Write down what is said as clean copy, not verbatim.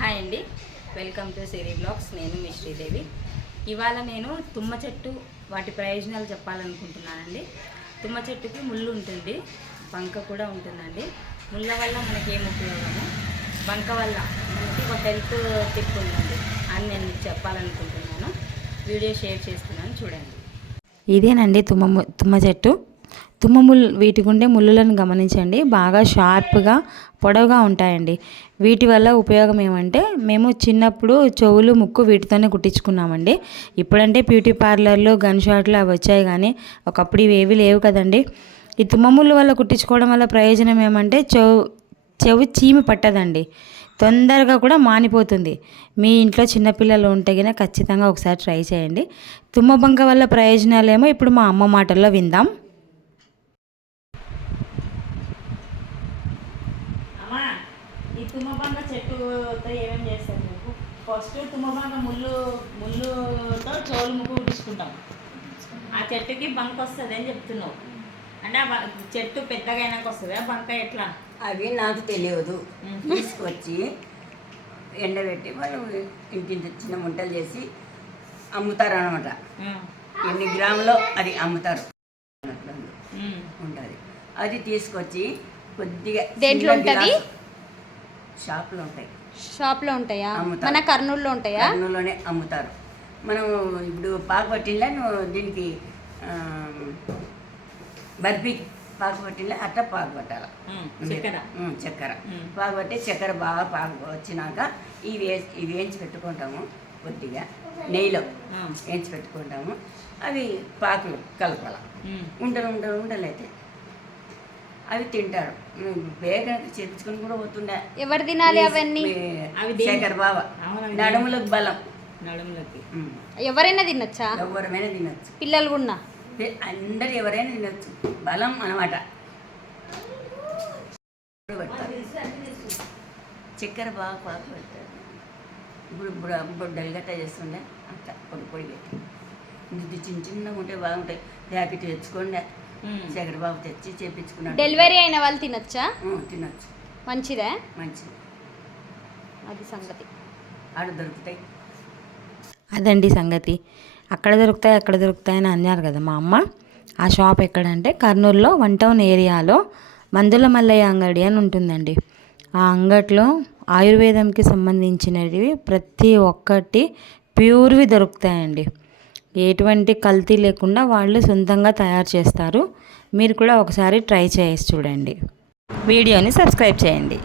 Hi అండి, welcome to Siri blogs. నేను మీ శ్రీదేవి. ఇవాళ నేను తుమ్మ చెట్టు వాటి ప్రయోజనాలు చెప్పాలనుకుంటున్నానండి. తుమ్మ చెట్టుకి ముళ్ళు ఉంటుంది, బంక కూడా ఉంటుందండి. ముళ్ళ వల్ల మనకి ఏం ఉపయోగము, బంక వల్ల మనకి ఒక హెల్త్ టిప్ ఉందండి అని నేను మీకు చెప్పాలనుకుంటున్నాను. వీడియో షేర్ చేస్తున్నాను, చూడండి. ఇదేనండి తుమ్మ చెట్టు. వీటికి ఉండే ముళ్ళులను గమనించండి. బాగా షార్ప్గా పొడవుగా ఉంటాయండి. వీటి వల్ల ఉపయోగం ఏమంటే, మేము చిన్నప్పుడు చెవులు ముక్కు వీటితోనే కుట్టించుకున్నామండి. ఇప్పుడంటే బ్యూటీ పార్లర్లు గన్ షాట్లు అవి వచ్చాయి, కానీ ఒకప్పుడు ఇవేవి లేవు కదండి. ఈ తుమ్మముళ్ళు వల్ల కుట్టించుకోవడం వల్ల ప్రయోజనం ఏమంటే, చెవి చీమి పట్టదండి, తొందరగా కూడా మానిపోతుంది. మీ ఇంట్లో చిన్నపిల్లలు ఉంటే కనుక ఖచ్చితంగా ఒకసారి ట్రై చేయండి. తుమ్మబంక వల్ల ప్రయోజనాలేమో ఇప్పుడు మా అమ్మ మాటల్లో విందాం. ఈ తుమ్మబంక చెట్టుతో ఏమేమి చేస్తారు మీకు? ఫస్ట్ తుమ్మబంక ముళ్ళుతో చెవులు ముక్కు కుట్టించుకుంటాం. ఆ చెట్టుకి బంక వస్తుంది అని చెప్తున్నావు అంటే, ఆ చెట్టు పెద్దగా అయినాక వస్తుంది ఆ బంక ఎట్లా? అవి నాకు తెలియదు. తీసుకొచ్చి ఎండబెట్టి వాళ్ళు ఇంటి చిన్న ముంటలు చేసి అమ్ముతారు అనమాట. ఎన్ని గ్రాములో అది అమ్ముతారు ఉంటుంది. అది తీసుకొచ్చి కొద్దిగా దేంట్లో ఉంటుంది? షాప్లో ఉంటాయా? మన కర్నూలులో ఉంటాయా? కర్నూలులోనే అమ్ముతారు. మనం ఇప్పుడు పాకుపట్టిలా దీనికి బర్ఫీ పాకుపట్టిలా అట్లా పాకుపట్టాలి. చక్కెర పాకుపట్టి చక్కెర బాగా పాకు వచ్చినాక ఇవి వేయించి పెట్టుకుంటాము. కొద్దిగా నెయ్యిలో వేయించి పెట్టుకుంటాము. అవి పాకులు కలపాల. ఉండలైతే అవి తింటారు. బేగా చేపించుకొని కూడా పోతుండే. ఎవరు తినాలి అవన్నీ? శేఖర్ బాబా నడుములకు బలం. నడుములకి ఎవరైనా తినొచ్చా? ఎవరైనా తినొచ్చు, పిల్లలు కూడా అందరు ఎవరైనా తినొచ్చు. బలం అన్నమాట. చక్కెర బాగా పాకు పెడతారు. ఇప్పుడు డల్గట్ట చేస్తుండే అట్లా పొడి పెట్టి ఇది చిన్నగా ఉంటే బాగుంటాయి. ప్యాకెట్ తెచ్చుకోండి. చక్కెర బాబు తెచ్చి చేపించుకున్నాడు. డెలివరీ అయిన వాళ్ళు తినొచ్చా? తినొచ్చు. మంచిదే. మంచిది. అది సంగతి. ఆడ దొరుకుతాయి. అదండి సంగతి. అక్కడ దొరుకుతాయని అన్నారు కదా మా అమ్మ. ఆ షాప్ ఎక్కడంటే కర్నూలులో 1 టౌన్ ఏరియాలో మందుల మల్లయ్య అంగడి అని ఉంటుందండి. ఆ అంగట్లో ఆయుర్వేదంకి సంబంధించినవి ప్రతి ఒక్కటి ప్యూర్వి దొరుకుతాయండి. ఎటువంటి కల్తీ లేకుండా వాళ్ళు సొంతంగా తయారు చేస్తారు. మీరు కూడా ఒకసారి ట్రై చేసి చూడండి. వీడియోని సబ్స్క్రైబ్ చేయండి.